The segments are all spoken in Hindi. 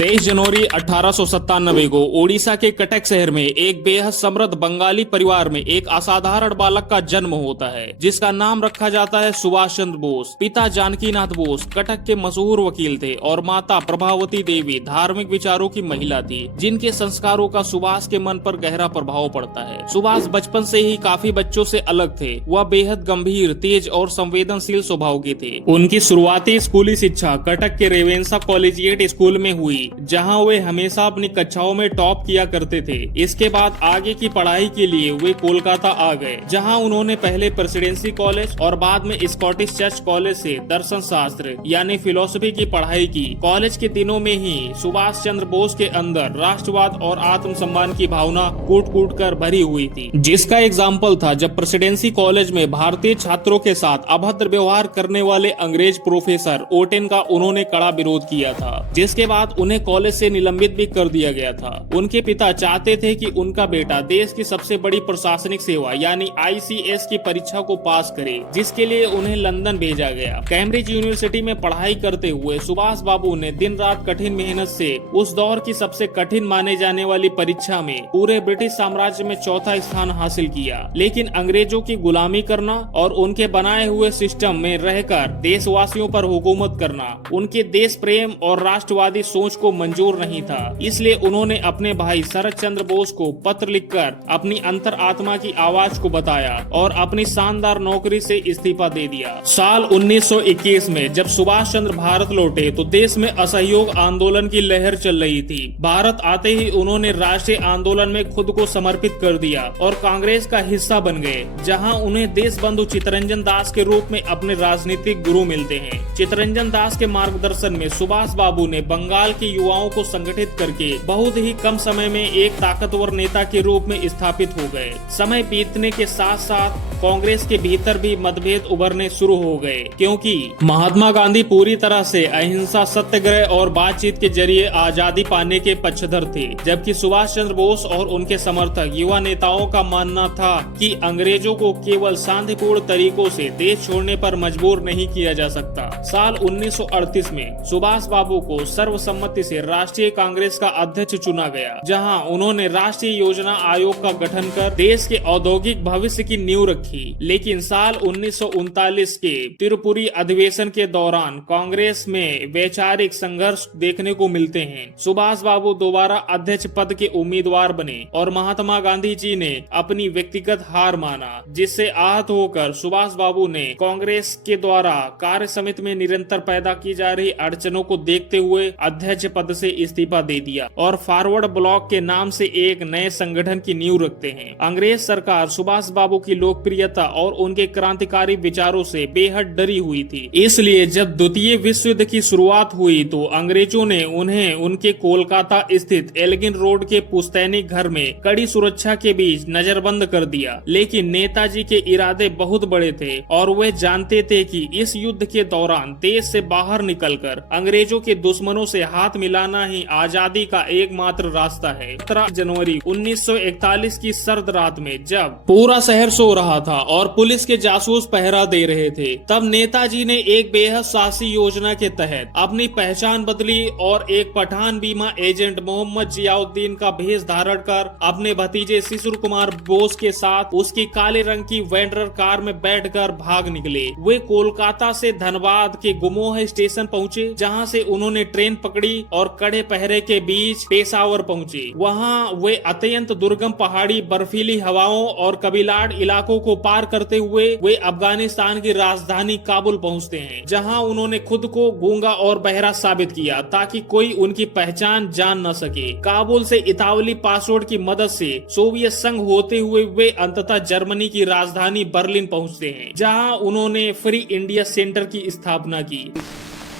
23 जनवरी 1897 को ओडिशा के कटक शहर में एक बेहद समृद्ध बंगाली परिवार में एक असाधारण बालक का जन्म होता है, जिसका नाम रखा जाता है सुभाष चंद्र बोस। पिता जानकीनाथ बोस कटक के मशहूर वकील थे और माता प्रभावती देवी धार्मिक विचारों की महिला थी, जिनके संस्कारों का सुभाष के मन पर गहरा प्रभाव पड़ता है। सुभाष बचपन से ही काफी बच्चों से अलग थे। वह बेहद गंभीर, तेज और संवेदनशील स्वभाव के थे। उनकी शुरुआती स्कूली शिक्षा कटक के रेवेंसा कॉलेजिएट स्कूल में हुई, जहां वे हमेशा अपनी कक्षाओं में टॉप किया करते थे। इसके बाद आगे की पढ़ाई के लिए वे कोलकाता आ गए, जहां उन्होंने पहले प्रेसिडेंसी कॉलेज और बाद में स्कॉटिश चर्च कॉलेज से दर्शन शास्त्र यानी फिलोसफी की पढ़ाई की। कॉलेज के दिनों में ही सुभाष चंद्र बोस के अंदर राष्ट्रवाद और आत्मसम्मान की भावना कूट कूट कर भरी हुई थी, जिसका एग्जाम्पल था जब प्रेसिडेंसी कॉलेज में भारतीय छात्रों के साथ अभद्र व्यवहार करने वाले अंग्रेज प्रोफेसर ओटेन का उन्होंने कड़ा विरोध किया था, जिसके बाद उन्हें कॉलेज से निलंबित भी कर दिया गया था। उनके पिता चाहते थे कि उनका बेटा देश की सबसे बड़ी प्रशासनिक सेवा यानी ICS की परीक्षा को पास करे, जिसके लिए उन्हें लंदन भेजा गया। कैम्ब्रिज यूनिवर्सिटी में पढ़ाई करते हुए सुभाष बाबू ने दिन रात कठिन मेहनत से उस दौर की सबसे कठिन माने जाने वाली परीक्षा में पूरे ब्रिटिश साम्राज्य में चौथा स्थान हासिल किया। लेकिन अंग्रेजों की गुलामी करना और उनके बनाए हुए सिस्टम में रहकर देशवासियों पर हुकूमत करना उनके देश प्रेम और राष्ट्रवादी सोच को मंजूर नहीं था। इसलिए उन्होंने अपने भाई शरद चंद्र बोस को पत्र लिखकर अपनी अंतर आत्मा की आवाज को बताया और अपनी शानदार नौकरी से इस्तीफा दे दिया। साल 1921 में जब सुभाष चंद्र भारत लौटे तो देश में असहयोग आंदोलन की लहर चल रही थी। भारत आते ही उन्होंने राष्ट्रीय आंदोलन में खुद को समर्पित कर दिया और कांग्रेस का हिस्सा बन गए, जहां उन्हें देश बंधु चित्तरंजन दास के रूप में अपने राजनीतिक गुरु मिलते हैं। चित्तरंजन दास के मार्गदर्शन में सुभाष बाबू ने बंगाल के युवाओं को संगठित करके बहुत ही कम समय में एक ताकतवर नेता के रूप में स्थापित हो गए। समय बीतने के साथ साथ कांग्रेस के भीतर भी मतभेद उभरने शुरू हो गए, क्योंकि महात्मा गांधी पूरी तरह से अहिंसा, सत्याग्रह और बातचीत के जरिए आजादी पाने के पक्षधर थे, जबकि सुभाष चंद्र बोस और उनके समर्थक युवा नेताओं का मानना था कि अंग्रेजों को केवल शांतिपूर्ण तरीकों से देश छोड़ने पर मजबूर नहीं किया जा सकता। साल 1938 में सुभाष बाबू को सर्वसम्मति से राष्ट्रीय कांग्रेस का अध्यक्ष चुना गया, जहां उन्होंने राष्ट्रीय योजना आयोग का गठन कर देश के औद्योगिक भविष्य की नींव रखी। लेकिन साल 1939 के त्रिपुरी अधिवेशन के दौरान कांग्रेस में वैचारिक संघर्ष देखने को मिलते हैं। सुभाष बाबू दोबारा अध्यक्ष पद के उम्मीदवार बने और महात्मा गांधी जी ने अपनी व्यक्तिगत हार माना, जिससे आहत होकर सुभाष बाबू ने कांग्रेस के द्वारा कार्य समिति में निरंतर पैदा की जा रही अड़चनों को देखते हुए अध्यक्ष पद से इस्तीफा दे दिया और फॉरवर्ड ब्लॉक के नाम से एक नए संगठन की नींव रखते हैं। अंग्रेज सरकार सुभाष बाबू की लोकप्रियता और उनके क्रांतिकारी विचारों से बेहद डरी हुई थी। इसलिए जब द्वितीय विश्व युद्ध की शुरुआत हुई तो अंग्रेजों ने उन्हें उनके कोलकाता स्थित एल्गिन रोड के पुश्तैनी घर में कड़ी सुरक्षा के बीच नजरबंद कर दिया। लेकिन नेताजी के इरादे बहुत बड़े थे और वे जानते थे कि इस युद्ध के दौरान देश से बाहर निकलकर अंग्रेजों के दुश्मनों से हाथ मिलाना ही आजादी का एकमात्र रास्ता है। 17 जनवरी 1941 की सर्द रात में जब पूरा शहर सो रहा था और पुलिस के जासूस पहरा दे रहे थे, तब नेताजी ने एक बेहद साहसी योजना के तहत अपनी पहचान बदली और एक पठान बीमा एजेंट मोहम्मद जियाउद्दीन का भेष धारण कर अपने भतीजे शिशिर कुमार बोस के साथ उसकी काले रंग की वेंडर कार में बैठकर भाग निकले। वे कोलकाता से धनबाद के गुमोह स्टेशन पहुंचे, जहां से उन्होंने ट्रेन पकड़ी और कड़े पहरे के बीच पेशावर पहुंचे। वहां वे अत्यंत दुर्गम पहाड़ी, बर्फीली हवाओं और कबीलाट इलाकों को पार करते हुए वे अफगानिस्तान की राजधानी काबुल पहुंचते हैं, जहां उन्होंने खुद को गूंगा और बहरा साबित किया ताकि कोई उनकी पहचान जान न सके। काबुल से इतावली पासपोर्ट की मदद से सोवियत संघ होते हुए वे अंततः जर्मनी की राजधानी बर्लिन पहुंचते हैं, जहां उन्होंने फ्री इंडिया सेंटर की स्थापना की।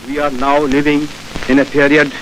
We are now living in a period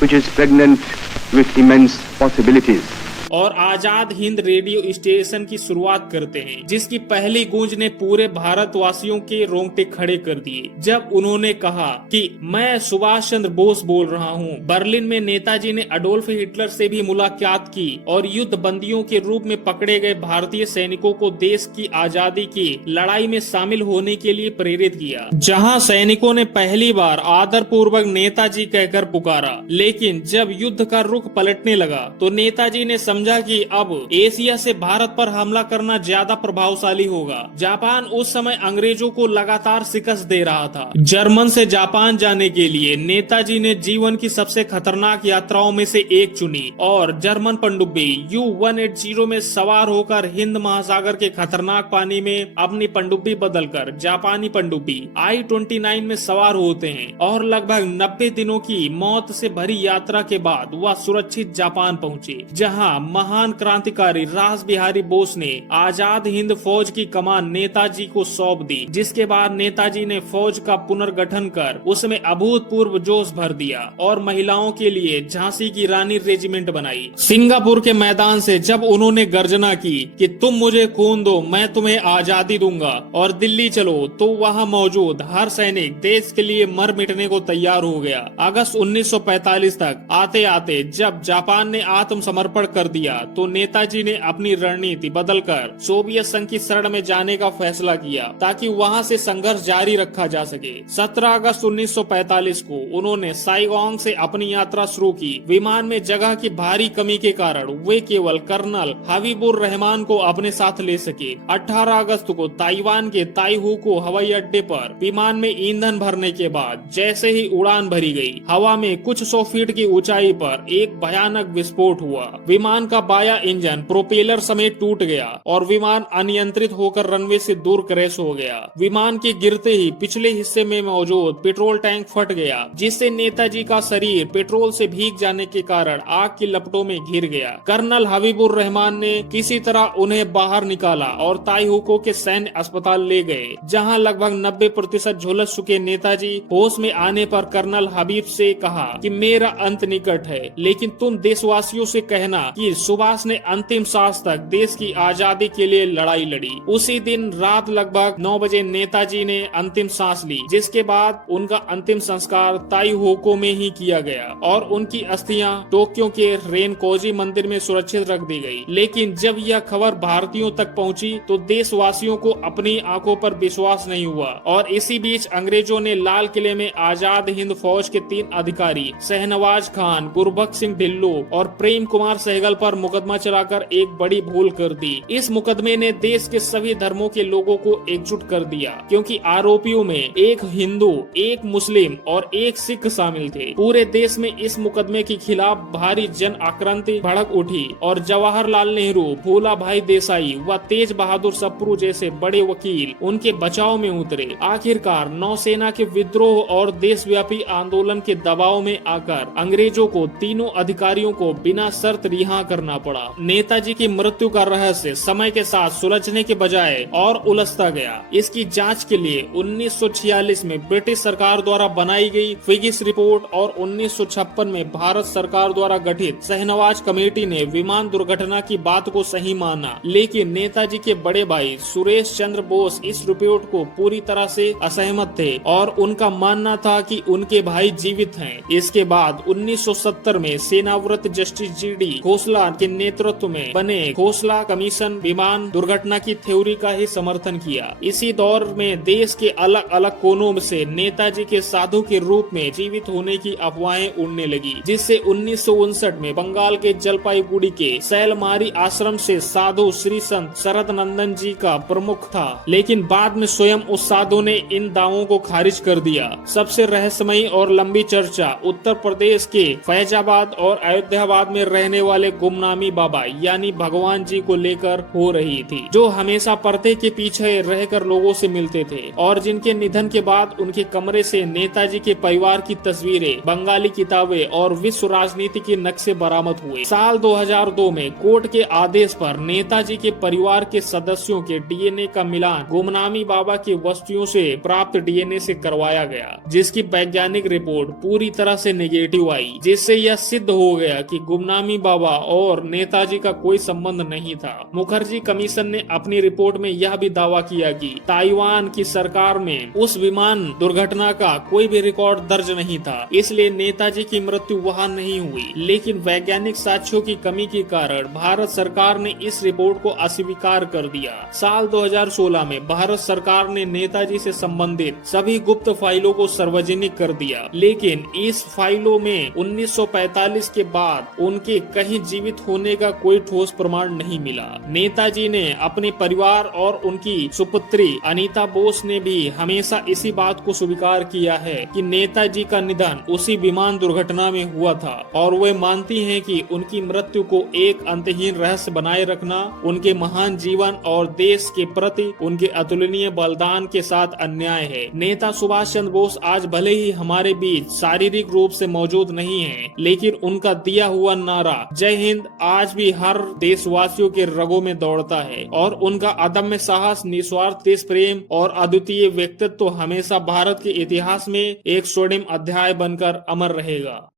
which is pregnant with immense possibilities. और आजाद हिंद रेडियो स्टेशन की शुरुआत करते हैं, जिसकी पहली गूंज ने पूरे भारतवासियों के रोंगटे खड़े कर दिए जब उन्होंने कहा कि मैं सुभाष चंद्र बोस बोल रहा हूँ। बर्लिन में नेताजी ने अडोल्फ हिटलर से भी मुलाकात की और युद्ध बंदियों के रूप में पकड़े गए भारतीय सैनिकों को देश की आजादी की लड़ाई में शामिल होने के लिए प्रेरित किया। जहां सैनिकों ने पहली बार आदर पूर्वक नेताजी कहकर पुकारा, लेकिन जब युद्ध का रुख पलटने लगा तो नेताजी ने समझा कि अब एशिया से भारत पर हमला करना ज्यादा प्रभावशाली होगा। जापान उस समय अंग्रेजों को लगातार शिकस्त दे रहा था। जर्मन से जापान जाने के लिए नेताजी ने जीवन की सबसे खतरनाक यात्राओं में से एक चुनी और जर्मन पनडुब्बी U-180 में सवार होकर हिंद महासागर के खतरनाक पानी में अपनी पनडुब्बी बदलकर जापानी पनडुब्बी I-29 में सवार होते हैं और लगभग 90 दिनों की मौत से भरी यात्रा के बाद वह सुरक्षित जापान पहुंचे, जहां महान क्रांतिकारी रास बिहारी बोस ने आजाद हिंद फौज की कमान नेताजी को सौंप दी, जिसके बाद नेताजी ने फौज का पुनर्गठन कर उसमें अभूतपूर्व जोश भर दिया और महिलाओं के लिए झांसी की रानी रेजिमेंट बनाई। सिंगापुर के मैदान से जब उन्होंने गर्जना की कि तुम मुझे खून दो, मैं तुम्हें आजादी दूंगा और दिल्ली चलो, तो वहां मौजूद हर सैनिक देश के लिए मर मिटने को तैयार हो गया। अगस्त 1945 तक आते आते जब जापान ने आत्मसमर्पण कर दिया तो नेताजी ने अपनी रणनीति बदलकर सोवियत संघ की शरण में जाने का फैसला किया ताकि वहां से संघर्ष जारी रखा जा सके। 17 अगस्त 1945 को उन्होंने साइगोंग से अपनी यात्रा शुरू की। विमान में जगह की भारी कमी के कारण वे केवल कर्नल हबीबुर रहमान को अपने साथ ले सके। 18 अगस्त को ताइवान के ताइहू हवाई अड्डे पर विमान में ईंधन भरने के बाद जैसे ही उड़ान भरी गई, हवा में कुछ 100 फीट की ऊंचाई पर एक भयानक विस्फोट हुआ। विमान का बाया इंजन प्रोपेलर समेत टूट गया और विमान अनियंत्रित होकर रनवे से दूर क्रैश हो गया। विमान के गिरते ही पिछले हिस्से में मौजूद पेट्रोल टैंक फट गया, जिससे नेताजी का शरीर पेट्रोल से भीग जाने के कारण आग की लपटों में घिर गया। कर्नल हबीबुर रहमान ने किसी तरह उन्हें बाहर निकाला और ताइहुको के सैन्य अस्पताल ले गए, जहां लगभग 90% झुलस चुके नेताजी होश में आने पर कर्नल हबीब से कहा कि मेरा अंत निकट है, लेकिन तुम देशवासियों से कहना कि सुभाष ने अंतिम सांस तक देश की आजादी के लिए लड़ाई लड़ी। उसी दिन रात लगभग 9 बजे नेताजी ने अंतिम सांस ली, जिसके बाद उनका अंतिम संस्कार ताइहोको में ही किया गया और उनकी अस्थियां टोक्यो के रेनकोजी मंदिर में सुरक्षित रख दी गई। लेकिन जब यह खबर भारतीयों तक पहुंची तो देशवासियों को अपनी आंखों पर विश्वास नहीं हुआ और इसी बीच अंग्रेजों ने लाल किले में आजाद हिंद फौज के 3 अधिकारी शहनवाज खान, गुरबख्श सिंह ढिल्लो और प्रेम कुमार सहगल पर मुकदमा चलाकर एक बड़ी भूल कर दी। इस मुकदमे ने देश के सभी धर्मों के लोगों को एकजुट कर दिया, क्योंकि आरोपियों में एक हिंदू, एक मुस्लिम और एक सिख शामिल थे। पूरे देश में इस मुकदमे के खिलाफ भारी जन आक्रांति भड़क उठी और जवाहरलाल नेहरू, भोला भाई देसाई व तेज बहादुर सप्रू जैसे बड़े वकील उनके बचाव में उतरे। आखिरकार नौसेना के विद्रोह और देशव्यापी आंदोलन के दबाव में आकर अंग्रेजों को तीनों अधिकारियों को बिना शर्त रिहा करना पड़ा। नेताजी की मृत्यु का रहस्य समय के साथ सुलझने के बजाय और उलझता गया। इसकी जांच के लिए 1946 में ब्रिटिश सरकार द्वारा बनाई गई फिगिस रिपोर्ट और 1956 में भारत सरकार द्वारा गठित शहनवाज कमेटी ने विमान दुर्घटना की बात को सही माना, लेकिन नेताजी के बड़े भाई सुरेश चंद्र बोस इस रिपोर्ट को पूरी तरह से असहमत थे और उनका मानना था कि उनके भाई जीवित हैं। इसके बाद 1970 में सेनाव्रत जस्टिस GD खोसला के नेतृत्व में बने खोसला कमीशन विमान दुर्घटना की थ्योरी का ही समर्थन किया। इसी दौर में देश के अलग अलग कोनों से नेताजी के साधु के रूप में जीवित होने की अफवाहें उड़ने लगी, जिससे 1959 में बंगाल के जलपाईगुड़ी के सैलमारी आश्रम से साधु श्री संत शरद नंदन जी का प्रमुख था, लेकिन बाद में स्वयं उस साधु ने इन दावों को खारिज कर दिया। सबसे रहस्यमयी और लंबी चर्चा उत्तर प्रदेश के फैजाबाद और अयोध्याबाद में रहने वाले गुमनामी बाबा यानी भगवान जी को लेकर हो रही थी, जो हमेशा पर्दे के पीछे रहकर लोगों से मिलते थे और जिनके निधन के बाद उनके कमरे से नेताजी के परिवार की तस्वीरें, बंगाली किताबें और विश्व राजनीति के नक्शे बरामद हुए। साल 2002 में कोर्ट के आदेश पर नेताजी के परिवार के सदस्यों के DNA का मिलान गुमनामी बाबा की वस्तुओं से प्राप्त DNA से करवाया गया, जिसकी वैज्ञानिक रिपोर्ट पूरी तरह से नेगेटिव आई, जिससे यह सिद्ध हो गया कि गुमनामी बाबा और नेताजी का कोई संबंध नहीं था। मुखर्जी कमीशन ने अपनी रिपोर्ट में यह भी दावा किया कि ताइवान की सरकार में उस विमान दुर्घटना का कोई भी रिकॉर्ड दर्ज नहीं था, इसलिए नेताजी की मृत्यु वहां नहीं हुई। लेकिन वैज्ञानिक साक्ष्यों की कमी के कारण भारत सरकार ने इस रिपोर्ट को अस्वीकार कर दिया। साल 2016 में भारत सरकार ने नेताजी से संबंधित सभी गुप्त फाइलों को सार्वजनिक कर दिया, लेकिन इस फाइलों में 1945 के बाद उनके कहीं जीवित होने का कोई ठोस प्रमाण नहीं मिला। नेताजी ने अपने परिवार और उनकी सुपुत्री अनीता बोस ने भी हमेशा इसी बात को स्वीकार किया है कि नेताजी का निधन उसी विमान दुर्घटना में हुआ था, और वे मानती हैं कि उनकी मृत्यु को एक अंतहीन रहस्य बनाए रखना उनके महान जीवन और देश के प्रति उनके अतुलनीय बलिदान के साथ अन्याय है। नेता सुभाष चंद्र बोस आज भले ही हमारे बीच शारीरिक रूप से मौजूद नहीं है, लेकिन उनका दिया हुआ नारा जय हिंद आज भी हर देशवासियों के रगों में दौड़ता है, और उनका अदम्य साहस, निस्वार्थ देश प्रेम और अद्वितीय व्यक्तित्व हमेशा भारत के इतिहास में एक स्वर्णिम अध्याय बनकर अमर रहेगा।